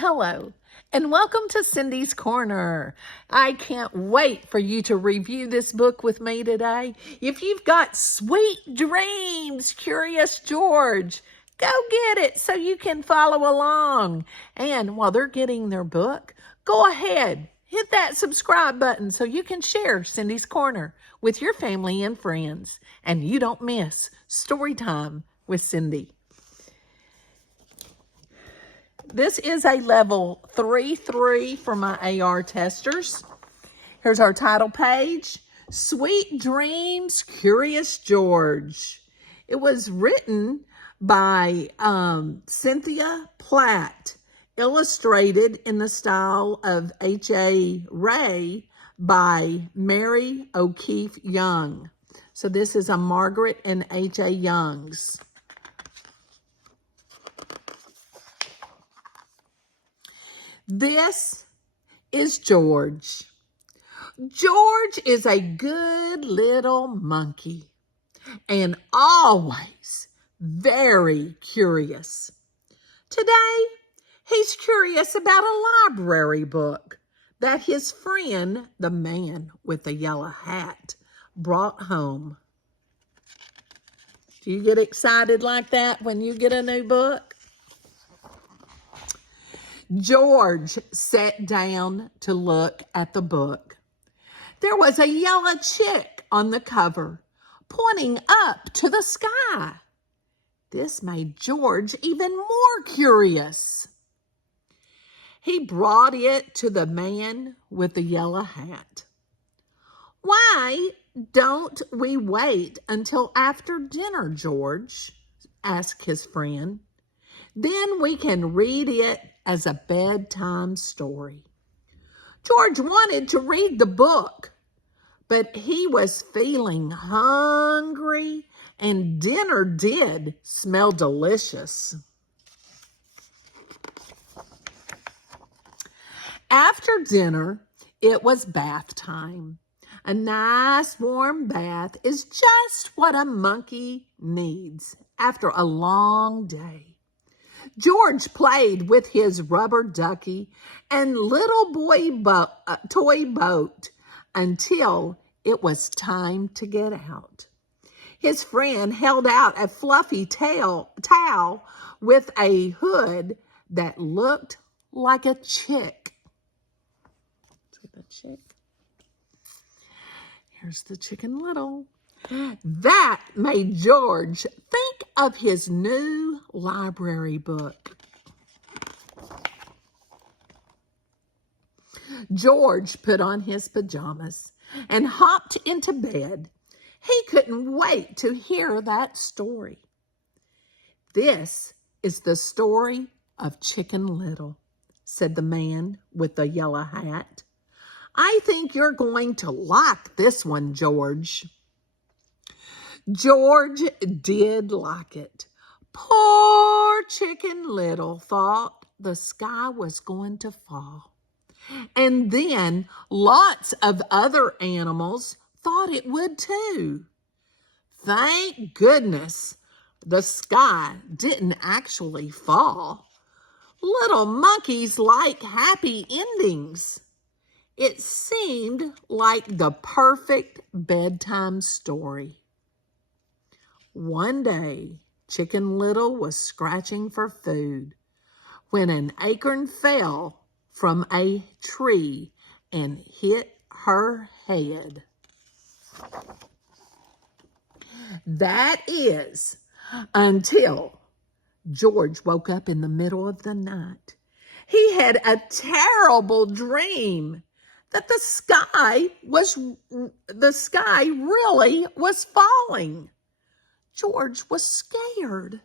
Hello, and welcome to Cindy's Corner. I can't wait for you to review this book with me today. If you've got Sweet Dreams, Curious George, go get it so you can follow along. And while they're getting their book, go ahead, hit that subscribe button so you can share Cindy's Corner with your family and friends, and you don't miss story time with Cindy. This is a level 3 for my AR testers. Here's our title page, Sweet Dreams, Curious George. It was written by Cynthia Platt, illustrated in the style of H.A. Ray by Mary O'Keefe Young. So this is a Margret and H.A. Young's. This is George. George is a good little monkey and always very curious. Today, he's curious about a library book that his friend, the man with the yellow hat, brought home. Do you get excited like that when you get a new book? George sat down to look at the book. There was a yellow chick on the cover, pointing up to the sky. This made George even more curious. He brought it to the man with the yellow hat. "Why don't we wait until after dinner, George?" asked his friend. "Then we can read it as a bedtime story." George wanted to read the book, but he was feeling hungry, and dinner did smell delicious. After dinner, it was bath time. A nice warm bath is just what a monkey needs after a long day. George played with his rubber ducky and little toy boat until it was time to get out. His friend held out a fluffy towel with a hood that looked like a chick. Here's the Chicken Little. That made George think of his new library book. George put on his pajamas and hopped into bed. He couldn't wait to hear that story. "This is the story of Chicken Little," said the man with the yellow hat. "I think you're going to like this one, George." George did like it. Poor Chicken Little thought the sky was going to fall. And then lots of other animals thought it would too. Thank goodness the sky didn't actually fall. Little monkeys like happy endings. It seemed like the perfect bedtime story. One day, Chicken Little was scratching for food when an acorn fell from a tree and hit her head. That is, until George woke up in the middle of the night. He had a terrible dream that the sky really was falling. George was scared.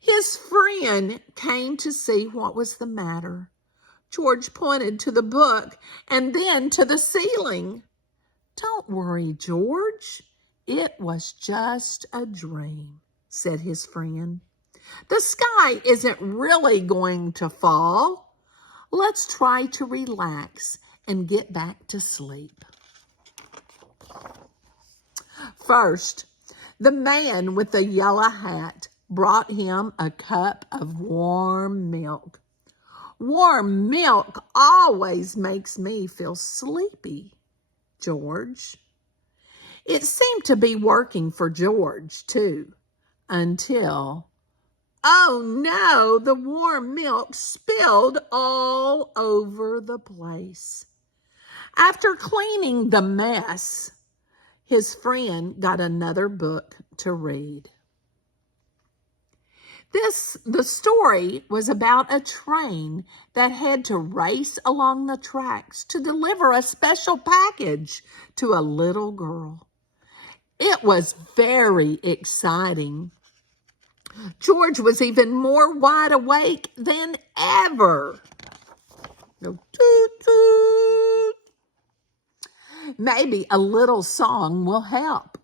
His friend came to see what was the matter. George pointed to the book and then to the ceiling. "Don't worry, George. It was just a dream," said his friend. "The sky isn't really going to fall. Let's try to relax and get back to sleep." First, the man with the yellow hat brought him a cup of warm milk. Warm milk always makes me feel sleepy, George. It seemed to be working for George, too, until, oh no, the warm milk spilled all over the place. After cleaning the mess, his friend got another book to read. The story was about a train that had to race along the tracks to deliver a special package to a little girl. It was very exciting. George was even more wide awake than ever. Toot, toot. Maybe a little song will help,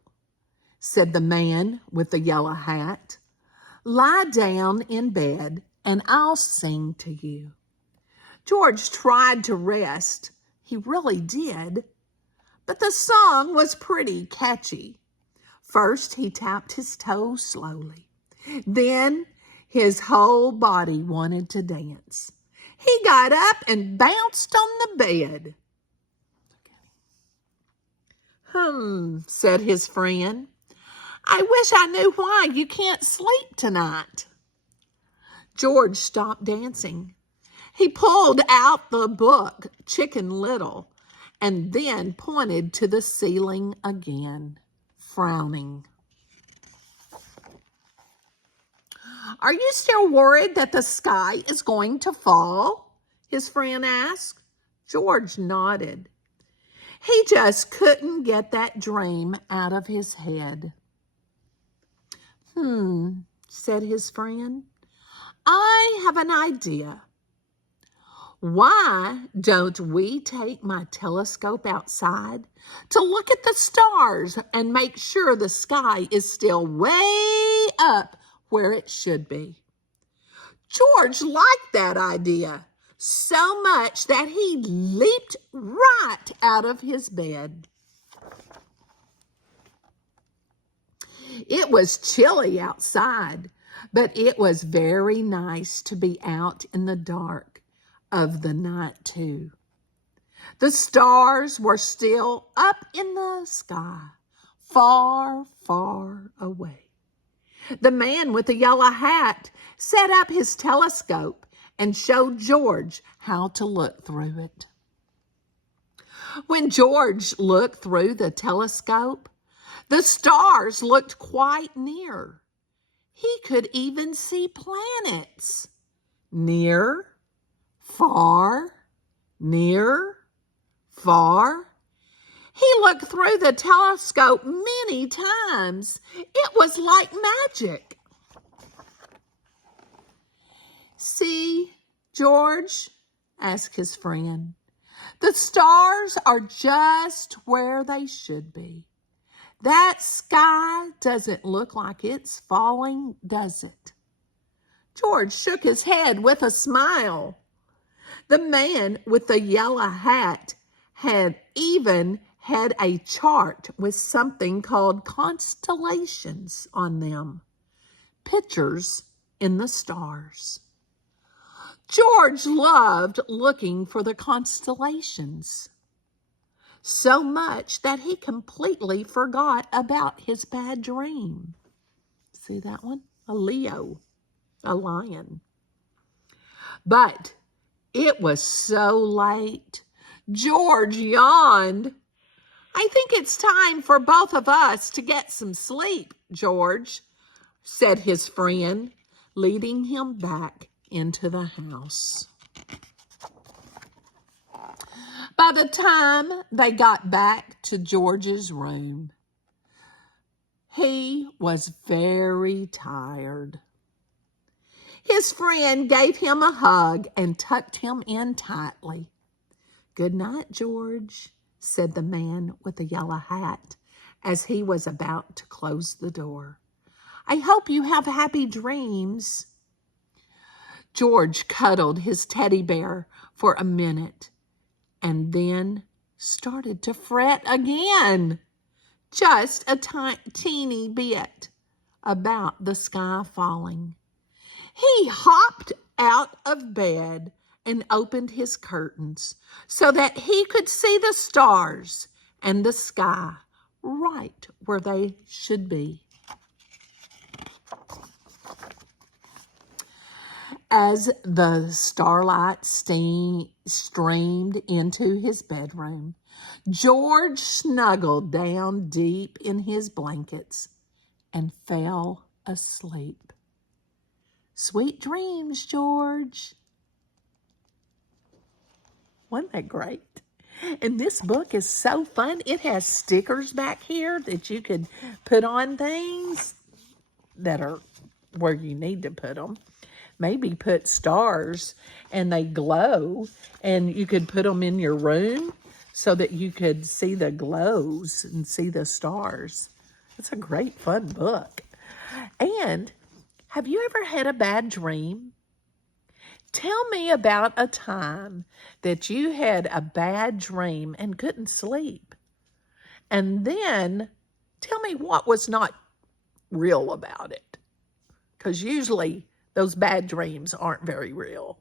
said the man with the yellow hat. Lie down in bed and I'll sing to you. George tried to rest. He really did. But the song was pretty catchy. First, he tapped his toes slowly. Then, his whole body wanted to dance. He got up and bounced on the bed. Said his friend. I wish I knew why you can't sleep tonight. George stopped dancing. He pulled out the book, Chicken Little, and then pointed to the ceiling again, frowning. Are you still worried that the sky is going to fall? His friend asked. George nodded. He just couldn't get that dream out of his head. Said his friend. I have an idea. Why don't we take my telescope outside to look at the stars and make sure the sky is still way up where it should be? George liked that idea so much that he leaped right out of his bed. It was chilly outside, but it was very nice to be out in the dark of the night too. The stars were still up in the sky, far, far away. The man with the yellow hat set up his telescope and showed George how to look through it. When George looked through the telescope, the stars looked quite near. He could even see planets. Near, far, near, far. He looked through the telescope many times. It was like magic. See, George, asked his friend, the stars are just where they should be. That sky doesn't look like it's falling, does it? George shook his head with a smile. The man with the yellow hat had even had a chart with something called constellations on them, pictures in the stars. George loved looking for the constellations, so much that he completely forgot about his bad dream. See that one? A Leo, a lion. But it was so late. George yawned. I think it's time for both of us to get some sleep, George, said his friend, leading him back into the house. By the time they got back to George's room, he was very tired. His friend gave him a hug and tucked him in tightly. Good night, George, said the man with the yellow hat as he was about to close the door. I hope you have happy dreams. George cuddled his teddy bear for a minute and then started to fret again, just a teeny bit, about the sky falling. He hopped out of bed and opened his curtains so that he could see the stars and the sky right where they should be. As the starlight streamed into his bedroom, George snuggled down deep in his blankets and fell asleep. Sweet dreams, George. Wasn't that great? And this book is so fun. It has stickers back here that you could put on things that are where you need to put them. Maybe put stars and they glow, and you could put them in your room so that you could see the glows and see the stars. It's a great, fun book. And have you ever had a bad dream? Tell me about a time that you had a bad dream and couldn't sleep. And then tell me what was not real about it. Because usually those bad dreams aren't very real.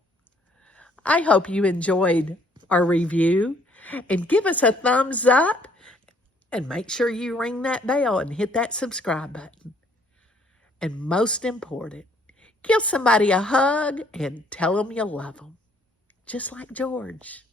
I hope you enjoyed our review, and give us a thumbs up, and make sure you ring that bell and hit that subscribe button. And most important, give somebody a hug and tell them you love them, just like George.